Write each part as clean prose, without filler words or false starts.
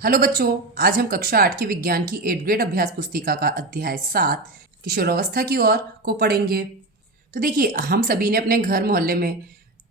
Hello बच्चों, आज हम कक्षा 8 की विज्ञान की 8th ग्रेड अभ्यास पुस्तिका का अध्याय 7 किशोरावस्था की ओर को पढ़ेंगे। तो देखिए, हम सभी ने अपने घर मोहल्ले में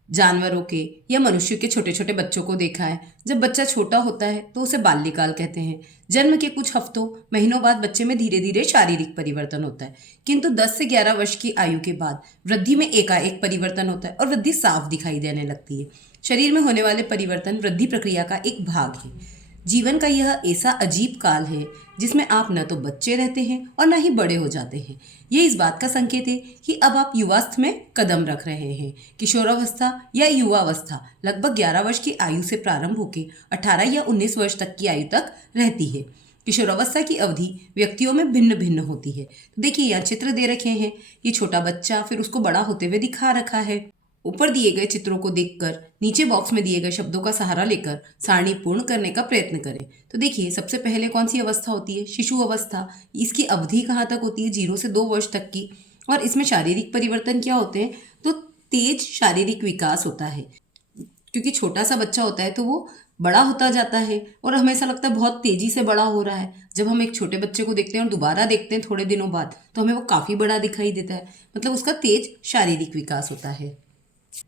जानवरों के या मनुष्य के छोटे छोटे बच्चों को देखा है। जब बच्चा छोटा होता है तो उसे बाल्यकाल कहते हैं। जन्म के कुछ हफ्तों महीनों बाद बच्चे में धीरे धीरे शारीरिक परिवर्तन होता है, किंतु 10 से 11 वर्ष की आयु के बाद वृद्धि में एकाएक परिवर्तन होता है और वृद्धि साफ दिखाई देने लगती है। शरीर में होने वाले परिवर्तन वृद्धि प्रक्रिया का एक भाग है। जीवन का यह ऐसा अजीब काल है जिसमें आप न तो बच्चे रहते हैं और न ही बड़े हो जाते हैं। ये इस बात का संकेत है कि अब आप युवावस्था में कदम रख रहे हैं। किशोरावस्था या युवावस्था लगभग 11 वर्ष की आयु से प्रारंभ होकर 18 या 19 वर्ष तक की आयु तक रहती है। किशोरावस्था की अवधि व्यक्तियों में भिन्न भिन्न होती है। तो देखिए, यहाँ चित्र दे रखे हैं। ये छोटा बच्चा, फिर उसको बड़ा होते हुए दिखा रखा है। ऊपर दिए गए चित्रों को देखकर नीचे बॉक्स में दिए गए शब्दों का सहारा लेकर सारणी पूर्ण करने का प्रयत्न करें। तो देखिए, सबसे पहले कौन सी अवस्था होती है? शिशु अवस्था। इसकी अवधि कहाँ तक होती है? 0 से 2 वर्ष तक की। और इसमें शारीरिक परिवर्तन क्या होते हैं? तो तेज शारीरिक विकास होता है, क्योंकि छोटा सा बच्चा होता है तो वो बड़ा होता जाता है और हमें ऐसा लगता है बहुत तेजी से बड़ा हो रहा है। जब हम एक छोटे बच्चे को देखते हैं और दोबारा देखते हैं थोड़े दिनों बाद, तो हमें वो काफ़ी बड़ा दिखाई देता है। मतलब उसका तेज शारीरिक विकास होता है।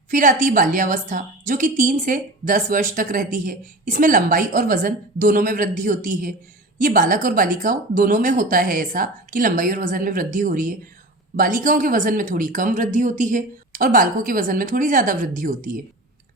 फिर आती है बाल्यावस्था, जो कि 3 से 10 वर्ष तक रहती है। इसमें लंबाई और वजन दोनों में वृद्धि होती है। ये बालक और बालिकाओं दोनों में होता है ऐसा कि लंबाई और वजन में वृद्धि हो रही है। बालिकाओं के वजन में थोड़ी कम वृद्धि होती है और बालकों के वजन में थोड़ी ज़्यादा वृद्धि होती है।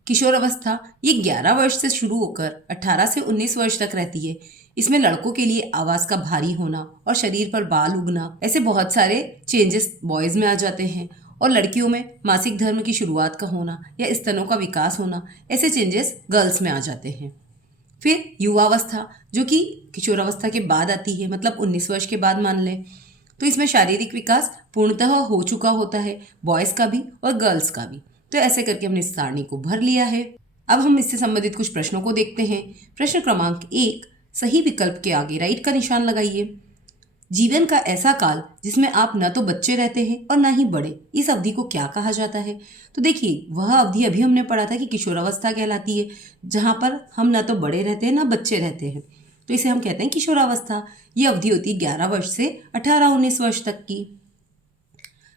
किशोर अवस्था ये 11 वर्ष से शुरू होकर 18 से 19 वर्ष तक रहती है। इसमें लड़कों के लिए आवाज़ का भारी होना और शरीर पर बाल उगना, ऐसे बहुत सारे चेंजेस बॉयज़ में आ जाते हैं। और लड़कियों में मासिक धर्म की शुरुआत का होना या स्तनों का विकास होना, ऐसे चेंजेस गर्ल्स में आ जाते हैं। फिर युवावस्था, जो कि किशोरावस्था के बाद आती है, मतलब 19 वर्ष के बाद मान लें। तो इसमें शारीरिक विकास पूर्णतः हो चुका होता है, बॉयज़ का भी और गर्ल्स का भी। तो ऐसे करके हमने इस सारणी को भर लिया है। अब हम इससे संबंधित कुछ प्रश्नों को देखते हैं। प्रश्न क्रमांक 1, सही विकल्प के आगे राइट का निशान लगाइए। जीवन का ऐसा काल जिसमें आप न तो बच्चे रहते हैं और न ही बड़े, इस अवधि को क्या कहा जाता है? तो देखिए, वह अवधि अभी हमने पढ़ा था कि किशोरावस्था कहलाती है, जहाँ पर हम न तो बड़े रहते हैं न बच्चे रहते हैं। तो इसे हम कहते हैं किशोरावस्था। ये अवधि होती है 11 वर्ष से 18-19 वर्ष तक की।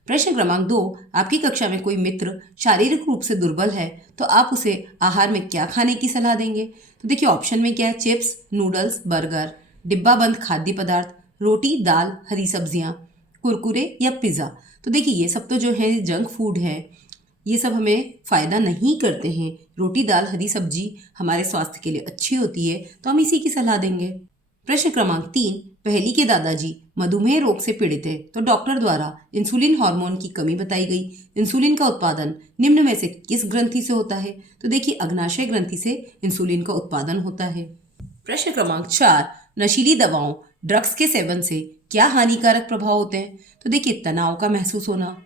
प्रश्न क्रमांक 2, आपकी कक्षा में कोई मित्र शारीरिक रूप से दुर्बल है तो आप उसे आहार में क्या खाने की सलाह देंगे? तो देखिए, ऑप्शन में क्या है? चिप्स, नूडल्स, बर्गर, डिब्बा बंद खाद्य पदार्थ, रोटी, दाल, हरी सब्जियां, कुरकुरे या पिज़्ज़ा। तो देखिए, ये सब तो जो है जंक फूड है, ये सब हमें फ़ायदा नहीं करते हैं। रोटी, दाल, हरी सब्जी हमारे स्वास्थ्य के लिए अच्छी होती है, तो हम इसी की सलाह देंगे। प्रश्न क्रमांक 3, पहली के दादाजी मधुमेह रोग से पीड़ित है तो डॉक्टर द्वारा इंसुलिन हार्मोन की कमी बताई गई। इंसुलिन का उत्पादन निम्न में से किस ग्रंथि से होता है? तो देखिए, अग्नाशय ग्रंथि से इंसुलिन का उत्पादन होता है। प्रश्न क्रमांक 4, नशीली दवाओं ड्रग्स के सेवन से क्या हानिकारक प्रभाव होते हैं? तो देखिए, तनाव का महसूस होना,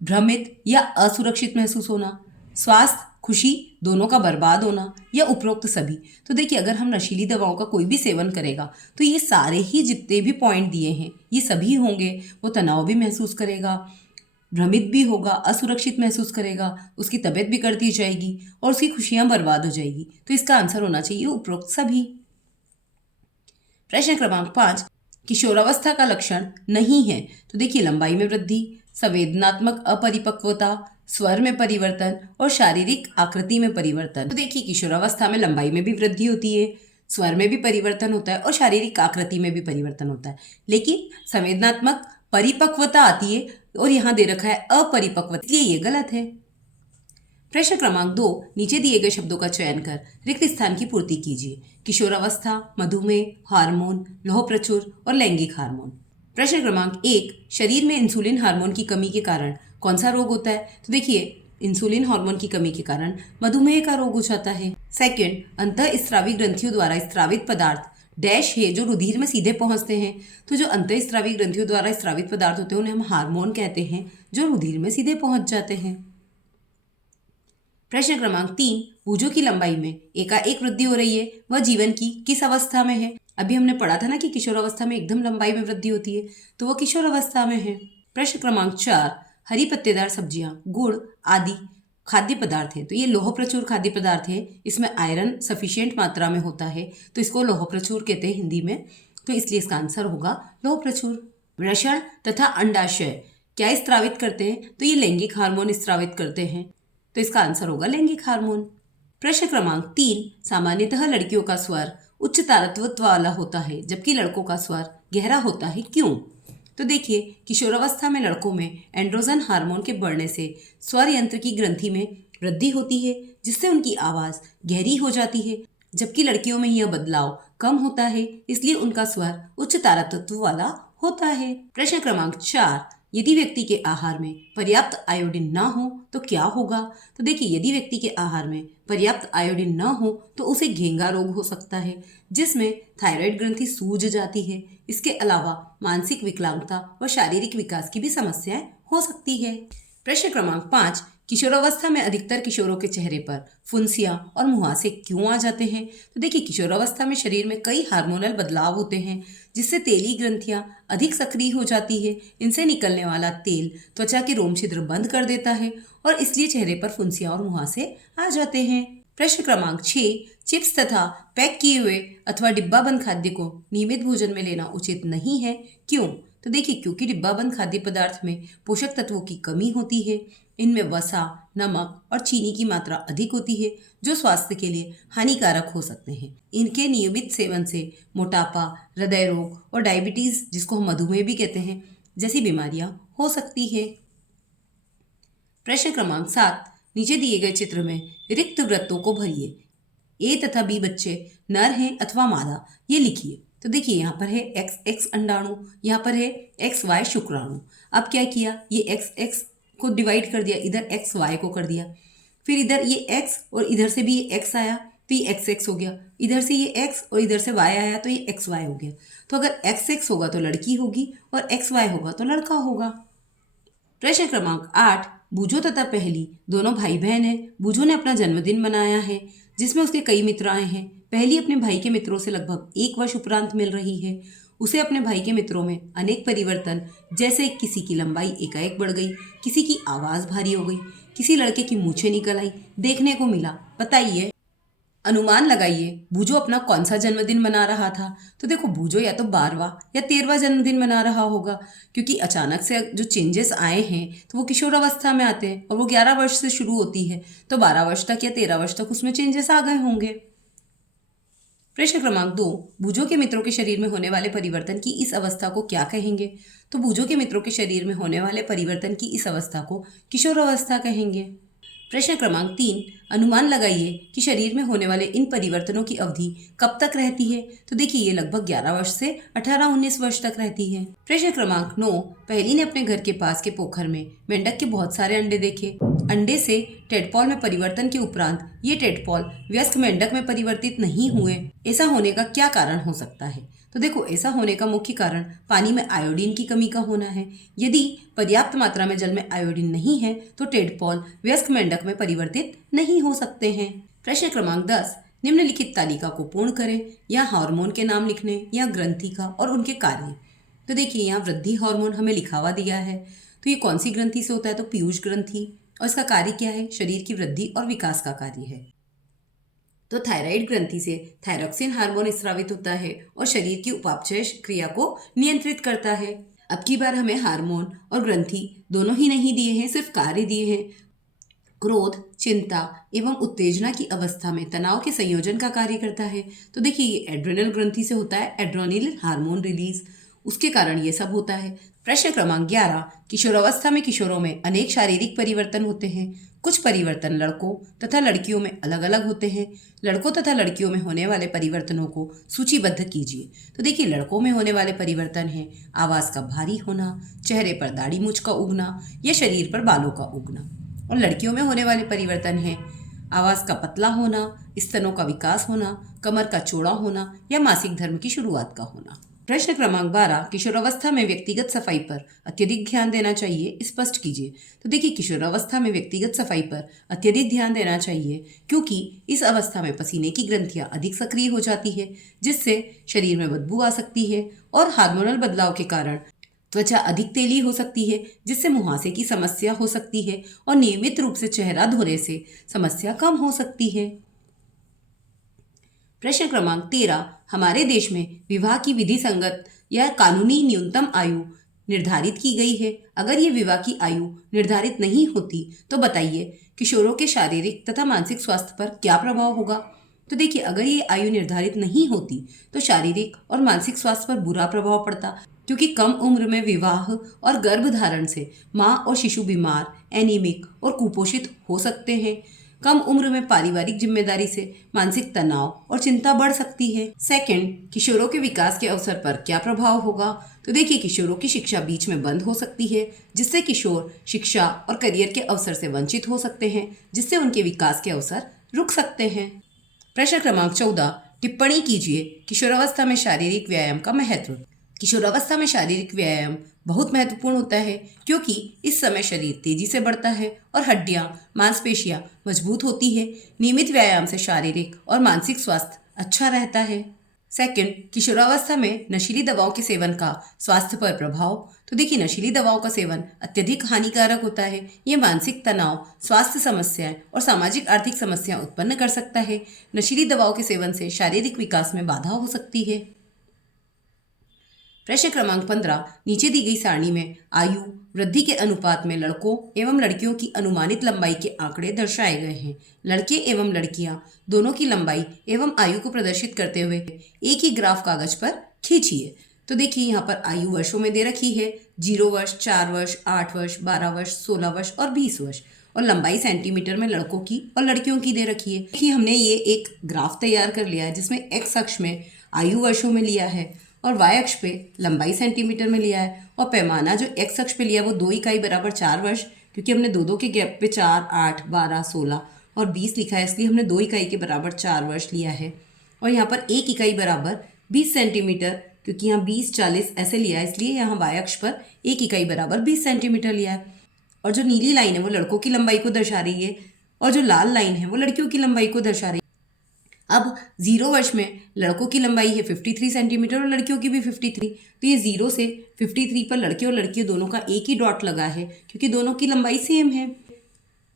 भ्रमित या असुरक्षित महसूस होना, स्वास्थ्य खुशी दोनों का बर्बाद होना या उपरोक्त सभी। तो देखिए, अगर हम नशीली दवाओं का कोई भी सेवन करेगा तो ये सारे ही जितने भी पॉइंट दिए हैं ये सभी होंगे। वो तनाव भी महसूस करेगा, भ्रमित भी होगा, असुरक्षित महसूस करेगा, उसकी तबीयत बिगड़ती जाएगी और उसकी खुशियां बर्बाद हो जाएगी। तो इसका आंसर होना चाहिए उपरोक्त सभी। प्रश्न क्रमांक 5, किशोरावस्था का लक्षण नहीं है। तो देखिए, लंबाई में वृद्धि, संवेदनात्मक अपरिपक्वता, स्वर में परिवर्तन और शारीरिक आकृति में परिवर्तन। तो देखिए, किशोरावस्था में लंबाई में भी वृद्धि होती है, स्वर में भी परिवर्तन होता है और शारीरिक आकृति में भी परिवर्तन होता है, लेकिन संवेदनात्मक परिपक्वता आती है और यहाँ दे रखा है अपरिपक्वता, इसलिए ये गलत है। प्रश्न क्रमांक 2, नीचे दिए गए शब्दों का चयन कर रिक्त स्थान की पूर्ति कीजिए। किशोरावस्था, मधुमेह, हार्मोन, लौह प्रचुर और लैंगिक हार्मोन। प्रश्न क्रमांक 1, शरीर में इंसुलिन हार्मोन की कमी के कारण कौन सा रोग होता है? तो देखिए, इंसुलिन हार्मोन की कमी के कारण मधुमेह का रोग हो जाता है। सेकंड, अंतःस्रावी ग्रंथियों द्वारा स्रावित पदार्थ डैश है जो रुधिर में सीधे पहुंचते हैं। तो जो अंतःस्रावी ग्रंथियों द्वारा स्रावित पदार्थ होते हैं उन्हें हम हार्मोन कहते हैं, जो रुधिर में सीधे पहुंच जाते हैं। प्रश्न क्रमांक 3, भुजों की लंबाई में एकाएक वृद्धि हो रही है, वह जीवन की किस अवस्था में है? अभी हमने पढ़ा था ना कि किशोरावस्था में एकदम लंबाई में वृद्धि होती है, तो वह किशोरावस्था में है। प्रश्न क्रमांक 4, हरी पत्तेदार सब्जियां, गुड़ आदि खाद्य पदार्थ है तो ये लोह प्रचुर खाद्य पदार्थ है, इसमें आयरन सफिशिएंट मात्रा में होता है तो इसको लोह प्रचुर कहते हैं हिंदी में, तो इसलिए इसका आंसर होगा लोह प्रचुर। वृषण तथा अंडाशय क्या स्त्रावित करते हैं, तो ये लैंगिक हार्मोन स्त्रावित करते हैं, तो इसका आंसर होगा लैंगिक हार्मोन। प्रश्न क्रमांक 3, सामान्यतः लड़कियों का स्वर उच्च तारतत्व वाला होता है जबकि लड़कों का स्वर गहरा होता है, क्यों? तो देखिए, किशोरावस्था में लड़कों में एंड्रोजन हार्मोन के बढ़ने से स्वर यंत्र की ग्रंथि में वृद्धि होती है जिससे उनकी आवाज गहरी हो जाती है, जबकि लड़कियों में यह बदलाव कम होता है इसलिए उनका स्वर उच्च तारतत्व वाला होता है। प्रश्न क्रमांक 4, यदि व्यक्ति के आहार में पर्याप्त आयोडीन ना हो तो क्या होगा? तो देखिए, यदि व्यक्ति के आहार में पर्याप्त आयोडीन ना हो तो उसे घेंगा रोग हो सकता है जिसमें थायराइड ग्रंथि सूज जाती है। इसके अलावा मानसिक विकलांगता व शारीरिक विकास की भी समस्याएं हो सकती है। प्रश्न क्रमांक 5, किशोरावस्था में अधिकतर किशोरों के चेहरे पर फुंसियां और मुहासे क्यों आ जाते हैं? तो देखिए, किशोरावस्था में शरीर में कई हार्मोनल बदलाव होते हैं जिससे तेली ग्रंथियां अधिक सक्रिय हो जाती है। इनसे निकलने वाला तेल त्वचा के रोम छिद्र बंद कर देता है और इसलिए चेहरे पर फुंसियां और मुहासे आ जाते हैं। प्रश्न क्रमांक 6, चिप्स तथा पैक किए हुए अथवा डिब्बाबंद खाद्य को नियमित भोजन में लेना उचित नहीं है, क्यों? तो देखिए, क्योंकि डिब्बाबंद खाद्य पदार्थ में पोषक तत्वों की कमी होती है। इनमें वसा, नमक और चीनी की मात्रा अधिक होती है जो स्वास्थ्य के लिए हानिकारक हो सकते हैं। इनके नियमित सेवन से मोटापा, हृदय रोग और डायबिटीज, जिसको हम मधुमेह भी कहते हैं, जैसी बीमारियां हो सकती है। प्रश्न क्रमांक 7, नीचे दिए गए चित्र में रिक्त वृत्तों को भरिए। ए तथा बी बच्चे नर हैं अथवा मादा, ये लिखिए। तो देखिए, यहाँ पर है XX अंडाणु, यहाँ पर है XY शुक्राणु। अब क्या किया, ये XX को डिवाइड कर दिया, इधर XY को कर दिया, फिर इधर ये X और इधर से भी ये X आया तो ये XX हो गया, इधर से ये X और इधर से Y आया तो ये XY हो गया। तो अगर XX होगा तो लड़की होगी और XY होगा तो लड़का होगा। प्रश्न क्रमांक 8, बूझो तथा पहली दोनों भाई बहन हैं। बूझो ने अपना जन्मदिन मनाया है जिसमें उसके कई मित्र आए हैं। पहली अपने भाई के मित्रों से लगभग 1 वर्ष उपरांत मिल रही है। उसे अपने भाई के मित्रों में अनेक परिवर्तन, जैसे किसी की लंबाई एकाएक बढ़ गई, किसी की आवाज़ भारी हो गई, किसी लड़के की मूछें निकल आई, देखने को मिला। बताइए, अनुमान लगाइए, बूझो अपना कौन सा जन्मदिन मना रहा था? तो देखो, बूझो या तो 12वां या 13वां जन्मदिन मना रहा होगा, क्योंकि अचानक से जो चेंजेस आए हैं तो वो किशोरावस्था में आते हैं और वो 11 वर्ष से शुरू होती है, तो 12 वर्ष तक या 13 वर्ष तक उसमें चेंजेस आ गए होंगे। प्रश्न क्रमांक 2, बूझो के मित्रों के शरीर में होने वाले परिवर्तन की इस अवस्था को क्या कहेंगे? तो बूझो के मित्रों के शरीर में होने वाले परिवर्तन की इस अवस्था को किशोरावस्था कहेंगे। प्रश्न क्रमांक 3, अनुमान लगाइए कि शरीर में होने वाले इन परिवर्तनों की अवधि कब तक रहती है? तो देखिए, ये लगभग 11 वर्ष से 18-19 वर्ष तक रहती है। प्रश्न क्रमांक 9, पहली ने अपने घर के पास के पोखर में मेंढक के बहुत सारे अंडे देखे। अंडे से टेडपॉल में परिवर्तन के उपरांत ये टेडपॉल वयस्क मेंढक में परिवर्तित नहीं हुए। ऐसा होने का क्या कारण हो सकता है? तो देखो, ऐसा होने का मुख्य कारण पानी में आयोडीन की कमी का होना है। यदि पर्याप्त मात्रा में जल में आयोडीन नहीं है तो टेडपॉल वयस्क मेंढक में परिवर्तित नहीं हो सकते हैं। प्रश्न क्रमांक 10, निम्नलिखित तालिका को पूर्ण करें। यहाँ हार्मोन के नाम लिखने, यहाँ ग्रंथि का और उनके कार्य। तो देखिए, यहाँ वृद्धि हार्मोन हमें लिखा हुआ दिया है, तो ये कौन सी ग्रंथि से होता है? तो पीयूष ग्रंथि। और इसका कार्य क्या है? शरीर की वृद्धि और विकास का कार्य है। तो थायराइड ग्रंथि से थायरॉक्सिन हार्मोन स्रावित होता है और शरीर की उपापचय क्रिया को नियंत्रित करता है। अब की बार हमें हार्मोन और ग्रंथि दोनों ही नहीं दिए हैं, सिर्फ कार्य दिए हैं। क्रोध, चिंता एवं उत्तेजना की अवस्था में तनाव के संयोजन का कार्य करता है। तो देखिए, ये एड्रेनल ग्रंथि से होता है, एड्रेनल हार्मोन रिलीज, उसके कारण ये सब होता है। प्रश्न क्रमांक 11, किशोरावस्था में किशोरों में अनेक शारीरिक परिवर्तन होते हैं। कुछ परिवर्तन लड़कों तथा लड़कियों में अलग अलग होते हैं। लड़कों तथा लड़कियों में होने वाले परिवर्तनों को सूचीबद्ध कीजिए। तो देखिए, लड़कों में होने वाले परिवर्तन हैं आवाज़ का भारी होना, चेहरे पर दाढ़ी मूंछ का उगना या शरीर पर बालों का उगना। और लड़कियों में होने वाले परिवर्तन हैं आवाज़ का पतला होना, स्तनों का विकास होना, कमर का चौड़ा होना या मासिक धर्म की शुरुआत का होना। प्रश्न क्रमांक 12, किशोरावस्था में व्यक्तिगत सफाई पर अत्यधिक ध्यान देना चाहिए, स्पष्ट कीजिए। तो देखिए, किशोरावस्था में व्यक्तिगत सफाई पर अत्यधिक ध्यान देना चाहिए क्योंकि इस अवस्था में पसीने की ग्रंथियां अधिक सक्रिय हो जाती है जिससे शरीर में बदबू आ सकती है और हार्मोनल बदलाव के कारण त्वचा अधिक तेली हो सकती है, जिससे मुहासे की समस्या हो सकती है, और नियमित रूप से चेहरा धोने से समस्या कम हो सकती है। प्रश्न क्रमांक 13, हमारे देश में विवाह की विधि संगत या कानूनी न्यूनतम आयु निर्धारित की गई है। अगर ये विवाह की आयु निर्धारित नहीं होती तो बताइए किशोरों के शारीरिक तथा मानसिक स्वास्थ्य पर क्या प्रभाव होगा। तो देखिए, अगर ये आयु निर्धारित नहीं होती तो शारीरिक और मानसिक स्वास्थ्य पर बुरा प्रभाव पड़ता, क्योंकि कम उम्र में विवाह और गर्भधारण से माँ और शिशु बीमार, एनीमिक और कुपोषित हो सकते हैं। कम उम्र में पारिवारिक जिम्मेदारी से मानसिक तनाव और चिंता बढ़ सकती है। सेकंड, किशोरों के विकास के अवसर पर क्या प्रभाव होगा। तो देखिए, किशोरों की शिक्षा बीच में बंद हो सकती है, जिससे किशोर शिक्षा और करियर के अवसर से वंचित हो सकते हैं, जिससे उनके विकास के अवसर रुक सकते हैं। प्रश्न क्रमांक 14, टिप्पणी कीजिए किशोरावस्था में शारीरिक व्यायाम का महत्व। किशोरावस्था में शारीरिक व्यायाम बहुत महत्वपूर्ण होता है, क्योंकि इस समय शरीर तेजी से बढ़ता है और हड्डियां, मांसपेशियां मजबूत होती है। नियमित व्यायाम से शारीरिक और मानसिक स्वास्थ्य अच्छा रहता है। सेकंड, किशोरावस्था में नशीली दवाओं के सेवन का स्वास्थ्य पर प्रभाव। तो देखिए, नशीली दवाओं का सेवन अत्यधिक हानिकारक होता है। ये मानसिक तनाव, स्वास्थ्य समस्याएं और सामाजिक आर्थिक समस्याएं उत्पन्न कर सकता है। नशीली दवाओं के सेवन से शारीरिक विकास में बाधा हो सकती है। प्रश्न क्रमांक 15, नीचे दी गई सारणी में आयु वृद्धि के अनुपात में लड़कों एवं लड़कियों की अनुमानित लंबाई के आंकड़े दर्शाए गए हैं। लड़के एवं लड़कियां दोनों की लंबाई एवं आयु को प्रदर्शित करते हुए एक ही ग्राफ कागज पर खींचिए। तो देखिए, यहाँ पर आयु वर्षों में दे रखी है, 0 वर्ष, 4 वर्ष, 8 वर्ष, 12 वर्ष, 16 वर्ष और 20 वर्ष, और लंबाई सेंटीमीटर में लड़कों की और लड़कियों की दे रखी है। देखिए, हमने ये एक ग्राफ तैयार कर लिया है, जिसमें एक्स अक्ष में आयु वर्षों में लिया है और वाई अक्ष पे लंबाई सेंटीमीटर में लिया है, और पैमाना जो एक्स अक्ष पे लिया वो 2 इकाई बराबर 4 वर्ष, क्योंकि हमने दो के गैप पे 4, 8, 12, 16 और 20 लिखा है, इसलिए हमने 2 इकाई के बराबर 4 वर्ष लिया है। और यहाँ पर 1 इकाई बराबर 20 सेंटीमीटर, क्योंकि यहाँ 20, 40 ऐसे लिया है, इसलिए यहाँ वाई अक्ष पर 1 इकाई बराबर 20 सेंटीमीटर लिया है। और जो नीली लाइन है वो लड़कों की लंबाई को दर्शा रही है, और जो लाल लाइन है वो लड़कियों की लंबाई को दर्शा रही है। अब 0 वर्ष में लड़कों की लंबाई है 53 सेंटीमीटर और लड़कियों की भी 53, तो ये 0 से 53 पर लड़के और लड़कियों दोनों का एक ही डॉट लगा है, क्योंकि दोनों की लंबाई सेम है।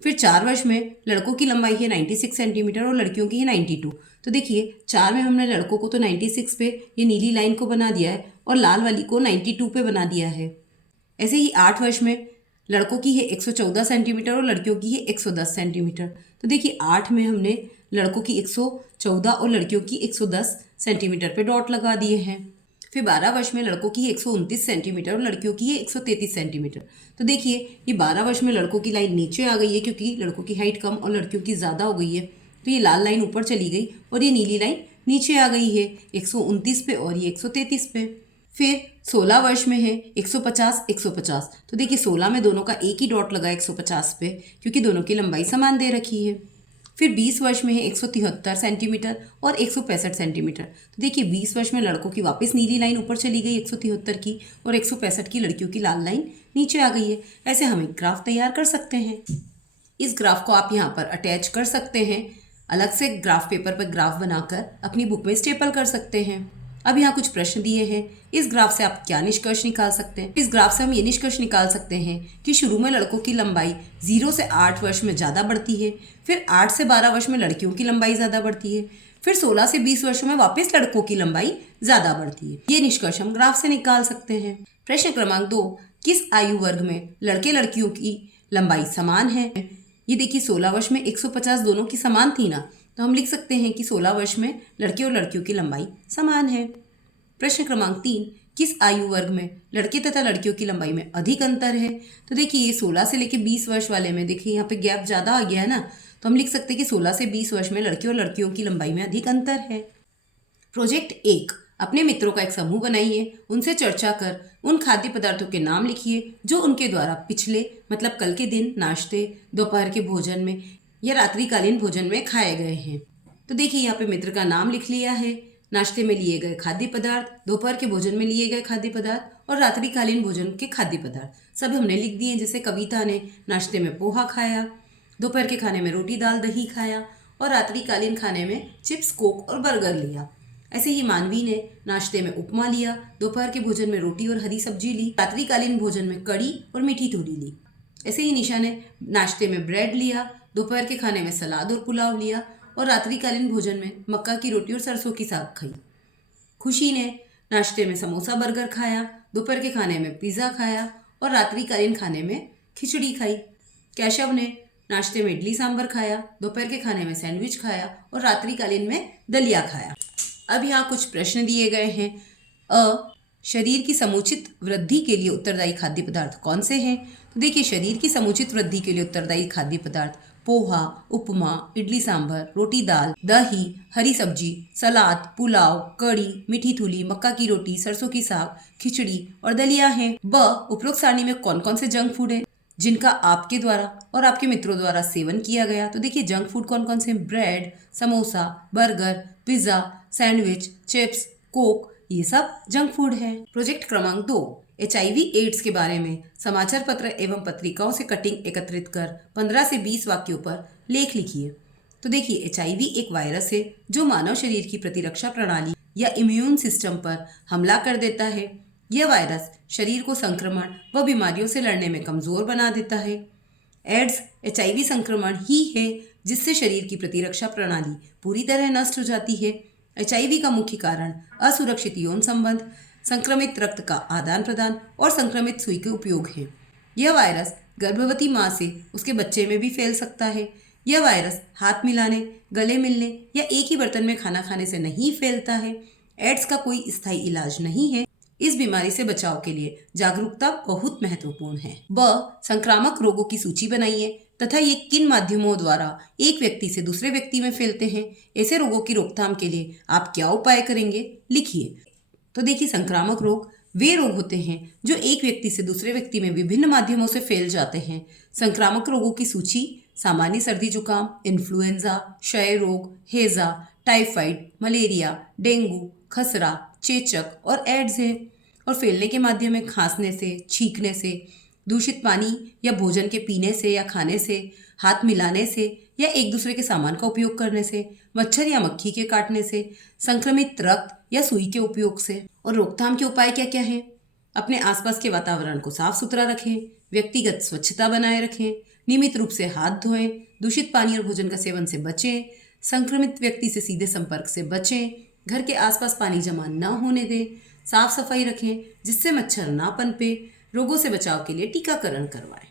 फिर 4 वर्ष में लड़कों की लंबाई है 96 सेंटीमीटर और लड़कियों की है 92। तो देखिए, 4 में हमने लड़कों को तो 96 पे ये नीली लाइन को बना दिया है और लाल वाली को 92 पे बना दिया है। ऐसे ही 8 वर्ष में लड़कों की है 114 सेंटीमीटर और लड़कियों की है 110 सेंटीमीटर। तो देखिए, 8 में हमने लड़कों की 114 और लड़कियों की 110 सेंटीमीटर पे डॉट लगा दिए हैं। फिर 12 वर्ष में लड़कों की 129 सेंटीमीटर और लड़कियों की है 133 सेंटीमीटर। तो देखिए, ये 12 वर्ष में लड़कों की लाइन नीचे आ गई है, क्योंकि लड़कों की हाइट कम और लड़कियों की ज़्यादा हो गई है। तो ये लाल लाइन ऊपर चली गई और ये नीली लाइन नीचे आ गई है 129 पे और ये 133 पे। फिर 16 वर्ष में है 150, 150। तो देखिए, 16 में दोनों का एक ही डॉट लगा 150 पे, क्योंकि दोनों की लंबाई समान दे रखी है। फिर 20 वर्ष में है 173 सेंटीमीटर और 165 सेंटीमीटर। तो देखिए, 20 वर्ष में लड़कों की वापस नीली लाइन ऊपर चली गई 173 की, और 165 की लड़कियों की लाल लाइन नीचे आ गई है। ऐसे हम एक ग्राफ तैयार कर सकते हैं। इस ग्राफ को आप यहाँ पर अटैच कर सकते हैं, अलग से ग्राफ पेपर पर ग्राफ बनाकर अपनी बुक में स्टेपल कर सकते हैं। अब यहाँ कुछ प्रश्न दिए हैं, इस ग्राफ से आप क्या निष्कर्ष निकाल सकते हैं। इस ग्राफ से हम ये निष्कर्ष निकाल सकते हैं कि शुरू में लड़कों की लंबाई 0 से 8 वर्ष में ज़्यादा बढ़ती है, फिर 8 से 12 वर्ष में लड़कियों की लंबाई ज़्यादा बढ़ती है, फिर 16 से 20 वर्षों में वापस लड़कों की लंबाई ज़्यादा बढ़ती है। ये निष्कर्ष हम ग्राफ से निकाल सकते हैं। प्रश्न क्रमांक 2, किस आयु वर्ग में लड़के लड़कियों की लंबाई समान है। ये देखिए, 16 वर्ष में 150 दोनों की समान थी ना, तो हम लिख सकते हैं कि 16 वर्ष में लड़के और लड़कियों की लंबाई समान है। प्रश्न क्रमांक 3, किस आयु वर्ग में लड़के तथा लड़कियों की लंबाई में अधिक अंतर है। तो देखिए, ये 16 से लेकर 20 वर्ष वाले में देखिए यहाँ पे गैप ज़्यादा आ गया है ना, तो हम लिख सकते हैं कि 16 से 20 वर्ष में लड़के और लड़कियों की लंबाई में अधिक अंतर है। प्रोजेक्ट 1, अपने मित्रों का एक समूह बनाइए, उनसे चर्चा कर उन खाद्य पदार्थों के नाम लिखिए जो उनके द्वारा पिछले मतलब कल के दिन नाश्ते, दोपहर के भोजन में या रात्रिकालीन भोजन में खाए गए हैं। तो देखिए, यहाँ पे मित्र का नाम लिख लिया है, नाश्ते में लिए गए खाद्य पदार्थ, दोपहर के भोजन में लिए गए खाद्य पदार्थ और रात्रिकालीन भोजन के खाद्य पदार्थ सब हमने लिख दिए। जैसे कविता ने नाश्ते में पोहा खाया, दोपहर के खाने में रोटी दाल दही खाया और रात्रिकालीन खाने में चिप्स, कोक और बर्गर लिया। ऐसे ही मानवी ने नाश्ते में उपमा लिया, दोपहर के भोजन में रोटी और हरी सब्जी ली, रात्रिकालीन भोजन में कड़ी और मीठी तूरी ली। ऐसे ही निशा ने नाश्ते में ब्रेड लिया, दोपहर के खाने में सलाद और पुलाव लिया और रात्रिकालीन भोजन में मक्का की रोटी और सरसों की साग खाई। खुशी ने नाश्ते में समोसा बर्गर खाया, दोपहर के खाने में पिज़्ज़ा खाया और रात्रिकालीन खाने में खिचड़ी खाई। केशव ने नाश्ते में इडली सांभर खाया, दोपहर के खाने में सैंडविच खाया और रात्रिकालीन में दलिया खाया। अब यहाँ कुछ प्रश्न दिए गए हैं। शरीर की समुचित वृद्धि के लिए उत्तरदायी खाद्य पदार्थ कौन से हैं? तो देखिए, शरीर की समुचित वृद्धि के लिए उत्तरदायी खाद्य पदार्थ पोहा, उपमा, इडली सांभर, रोटी दाल, दही, हरी सब्जी, सलाद, पुलाव, कड़ी, मीठी थूली, मक्का की रोटी, सरसों की साग, खिचड़ी और दलिया हैं। उपरोक्त सारणी में कौन कौन से जंक फूड हैं जिनका आपके द्वारा और आपके मित्रों द्वारा सेवन किया गया? तो देखिए, जंक फूड कौन कौन से? Bread, samosa, burger, pizza, sandwich, chips, Coke, ये सब जंक फूड है। प्रोजेक्ट क्रमांक 2, HIV एड्स के बारे में समाचार पत्र एवं पत्रिकाओं से कटिंग एकत्रित कर 15 से 20 वाक्यों पर लेख लिखिए। तो देखिए, HIV एक वायरस है जो मानव शरीर की प्रतिरक्षा प्रणाली या इम्यून सिस्टम पर हमला कर देता है। यह वायरस शरीर को संक्रमण व बीमारियों से लड़ने में कमजोर बना देता है। एड्स HIV संक्रमण ही है जिससे शरीर की प्रतिरक्षा प्रणाली पूरी तरह नष्ट हो जाती है। HIV का मुख्य कारण असुरक्षित यौन संबंध, संक्रमित रक्त का आदान प्रदान और संक्रमित सुई के उपयोग है। यह वायरस गर्भवती मां से उसके बच्चे में भी फैल सकता है। यह वायरस हाथ मिलाने, गले मिलने या एक ही बर्तन में खाना खाने से नहीं फैलता है। एड्स का कोई स्थायी इलाज नहीं है। इस बीमारी से बचाव के लिए जागरूकता बहुत महत्वपूर्ण है। संक्रामक रोगों की सूची बनाइए तथा ये किन माध्यमों द्वारा एक व्यक्ति से दूसरे व्यक्ति में फैलते हैं। ऐसे रोगों की रोकथाम के लिए आप क्या उपाय करेंगे, लिखिए। तो देखिए, संक्रामक रोग वे रोग होते हैं जो एक व्यक्ति से दूसरे व्यक्ति में विभिन्न माध्यमों से फैल जाते हैं। संक्रामक रोगों की सूची सामान्य सर्दी जुकाम, इन्फ्लुएंजा, क्षय रोग, हैजा, टाइफाइड, मलेरिया, डेंगू, खसरा, चेचक और एड्स है। और फैलने के माध्यम में खांसने से, छींकने से, दूषित पानी या भोजन के पीने से या खाने से, हाथ मिलाने से या एक दूसरे के सामान का उपयोग करने से, मच्छर या मक्खी के काटने से, संक्रमित रक्त या सुई के उपयोग से। और रोकथाम के उपाय क्या क्या हैं? अपने आसपास के वातावरण को साफ सुथरा रखें, व्यक्तिगत स्वच्छता बनाए रखें, नियमित रूप से हाथ धोएं, दूषित पानी और भोजन का सेवन से बचें, संक्रमित व्यक्ति से सीधे संपर्क से बचें, घर के आसपास पानी जमा न होने दें, साफ सफाई रखें जिससे मच्छर ना पनपे, रोगों से बचाव के लिए टीकाकरण करवाएं।